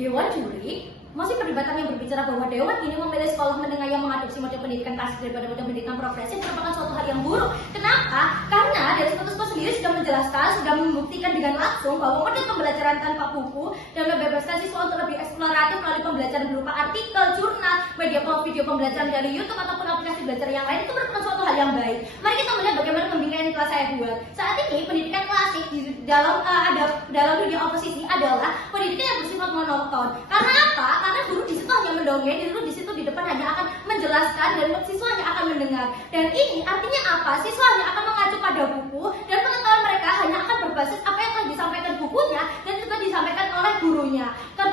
Dewan Juri masih perdebatan yang berbicara bahwa Dewan ini memilih sekolah menengah yang mengadopsi model pendidikan klasik daripada model pendidikan progresif merupakan suatu hal yang buruk. Kenapa? Karena dari Skotusco sendiri sudah menjelaskan, sudah membuktikan dengan langsung bahwa model pembelajaran tanpa buku dan membebaskan siswa untuk lebih eksploratif melalui pembelajaran berupa artikel, jurnal, media video pembelajaran dari YouTube ataupun aplikasi belajar yang lain itu merupakan suatu hal yang baik. Mari kita melihat bagaimana pembimbingan yang telah saya buat. Saat ini pendidikan klasik di dalam dunia oposisi adalah pendidikan yang bersifat monoton. Karena apa? Karena guru di situ hanya mendongeng, guru di situ di depan hanya akan menjelaskan dan siswa hanya akan mendengar. Dan ini artinya apa? Siswa hanya akan mengacu pada buku dan pengetahuan mereka hanya akan berbasis apa yang telah disampaikan bukunya dan juga disampaikan oleh gurunya.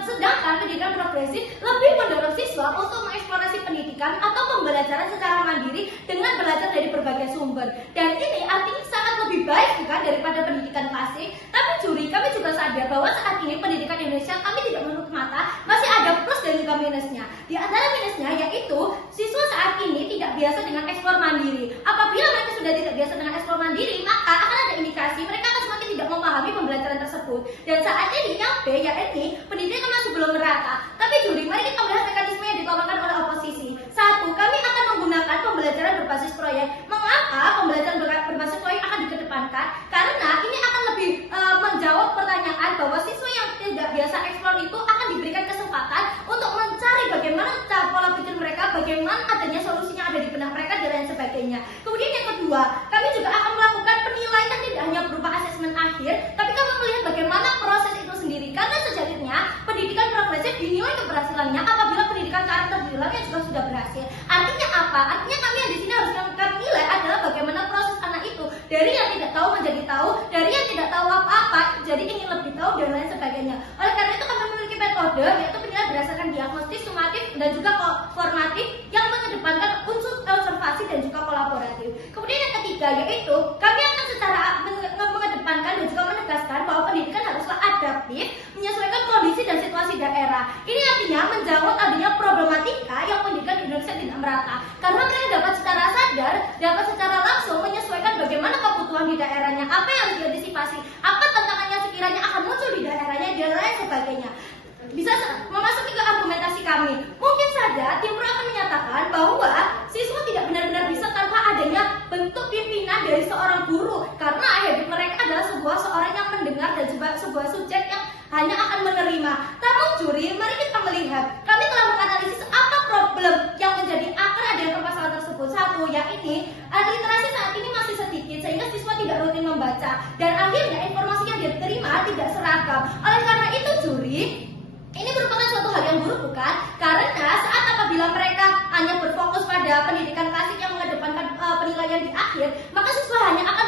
Sedangkan pendidikan progresif lebih mendorong siswa untuk mengeksplorasi pendidikan atau pembelajaran secara mandiri dengan belajar dari berbagai sumber. Dan ini artinya sangat lebih baik bukan daripada pendidikan klasik. Tapi kami juga sadar bahwa saat ini pendidikan Indonesia kami tidak menutup mata, masih ada plus dan juga minusnya. Di antara minusnya yaitu siswa saat ini tidak biasa dengan eksplor mandiri. Apabila mereka sudah tidak biasa dengan eksplor mandiri, maka akan ada indikasi mereka akan semakin tidak memahami pembelajaran tersebut. Dan saat ini yang B, yakni pendidikan masih belum merata. Tapi mari kita melihat mekanisme yang ditawarkan oleh oposisi. Satu, kami akan menggunakan pembelajaran berbasis proyek. Mengapa pembelajaran berbasis proyek akan dikedepankan? Karena ini akan lebih menjawab pertanyaan bahwa siswa yang tidak biasa eksplor itu akan diberikan kesempatan untuk mencari bagaimana cara pola pikir mereka, bagaimana adanya solusinya ada di benak mereka dan lain sebagainya. Kemudian yang kedua, kami juga akan melakukan penilaian tidak hanya berupa asesmen akhir, tapi kami melihat bagaimana proses itu sendiri. Karena sejatinya pendidikan progresif dinilai keberhasilannya apabila pendidikan karakter di dalamnya juga sudah berhasil. Artinya apa? Artinya kami yang di sini harus kami nilai adalah bagaimana proses anak itu dari yang tidak tahu menjadi tahu, dari yang tidak tahu apa-apa jadi ingin lebih tahu dan lain sebagainya. Oleh karena itu kami memiliki metode yaitu penilaian berdasarkan diagnostis, sumatif dan juga formatif yang mengedepankan unsur observasi dan juga kolaboratif. Kemudian yang ketiga yaitu kami akan secara mengedepankan dan juga menegaskan bahwa pendidikan haruslah adaptif, menyesuaikan kondisi dan situasi daerah. Ini artinya menjawab adanya problematika yang pendidikan di Indonesia tidak merata. Karena mereka dapat secara sadar, dapat secara langsung menyesuaikan bagaimana kebutuhan di daerahnya, apa yang harus diantisipasi, apa tantangannya sekiranya akan muncul di daerahnya dan lain sebagainya. Bisa memasuki ke argumentasi kami. Mungkin saja Timur akan menyatakan bahwa siswa tidak benar-benar bisa tanpa adanya bentuk pimpinan dari seorang guru, karena habit mereka adalah seorang yang mendengar dan sebuah subjek yang hanya akan menerima. Namun mari kita melihat, kami telah menganalisis apa problem yang menjadi akar adanya permasalahan tersebut. Satu, yakni literasi saat ini masih sedikit sehingga siswa tidak rutin membaca dan akhirnya informasi yang dia terima tidak seragam. Oleh karena itu ini merupakan suatu hal yang buruk bukan? Karena saat apabila mereka hanya berfokus pada pendidikan klasik yang mengedepankan penilaian di akhir, maka siswa hanya akan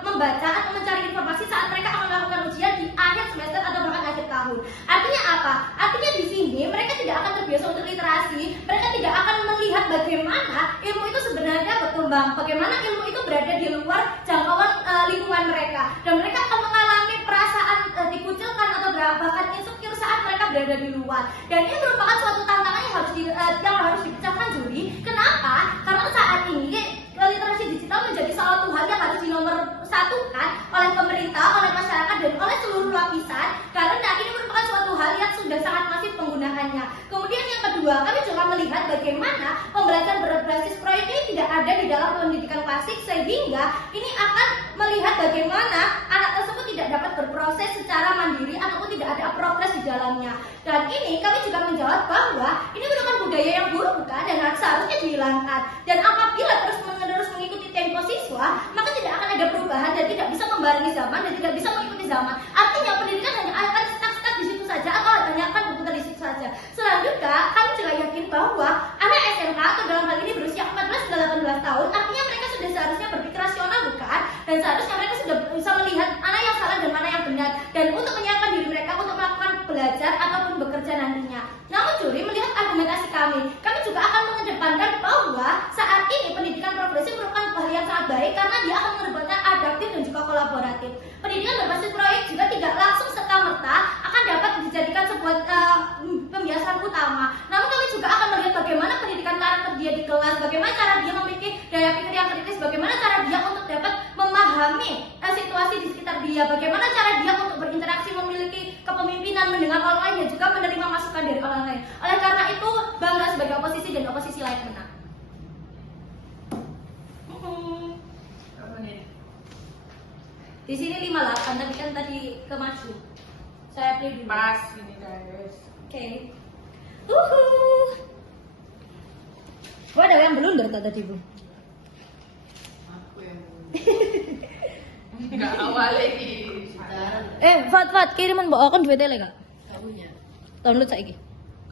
membaca atau mencari informasi saat mereka akan melakukan ujian di akhir semester atau bahkan akhir tahun. Artinya apa? Artinya di sini mereka tidak akan terbiasa untuk literasi, mereka tidak akan melihat bagaimana ilmu itu sebenarnya berkembang, bagaimana ilmu itu berada di luar jangkauan lingkungan mereka, dan mereka akan mengalami perasaan dikucilkan atau bahkan insecure saat mereka berada di luar. Dan ini merupakan suatu tantangan yang harus dipecahkan juri. Kenapa? Karena saat ini literasi digital menjadi salah satu hal yang harus dinomorsatukan oleh pemerintah, oleh masyarakat dan oleh seluruh lapisan, karena ini merupakan suatu hal yang sudah sangat masif penggunaannya. Kemudian yang kedua, kami juga melihat bagaimana pembelajaran berbasis proyek ini tidak ada di dalam pendidikan klasik, sehingga ini akan melihat bagaimana anak tersebut tidak dapat berproses secara mandiri ataupun tidak ada progres di dalamnya. Dan ini kami juga menjawab bahwa ini merupakan budaya yang buruk bukan, dan seharusnya dihilangkan. Dan apabila terus mengikuti tempo siswa, maka tidak akan ada perubahan dan tidak bisa membarengi zaman dan tidak bisa mengikuti zaman. Artinya pendidikan hanya akan stuck di situ saja atau hanya akan berputar di situ saja. Selanjutnya, kami juga yakin bahwa anak SMK atau dalam hal ini berusia 14 hingga 18 tahun, artinya mereka sudah seharusnya berpikir rasional bukan, dan seharusnya mereka sudah bisa melihat mana yang salah dan mana yang benar, dan untuk menyiapkan diri mereka untuk melakukan belajar ataupun bekerja nantinya. Namun melihat argumentasi kami juga akan mengedepankan bahwa saat ini pendidikan progresif merupakan hal yang sangat baik karena dia akan mengedepankan adaptif dan juga kolaboratif. Pendidikan berbasis proyek juga tidak langsung serta-merta akan dapat dijadikan sebuah pembiasaan utama. Namun kami juga akan melihat bagaimana pendidikan karakter dia di kelas, bagaimana cara dia memiliki daya pikir yang kritis, bagaimana cara dia untuk dapat memahami situasi di sekitar dia, bagaimana cara dia untuk berinteraksi, memiliki kepemimpinan, mendengar orang lain dan juga menerima masukan dari orang lain. Oleh karena itu, bangga sebagai oposisi dan oposisi layak menang. Di sini 58, tapi kan tadi ke maju. Saya play dulu. Pas ini guys. Oke. Gua ada yang blunder tadi, Bu. Aku yang nggak awalnya di Fat, kiriman mbok akun duitnya lek gak? kamunya. Download saiki.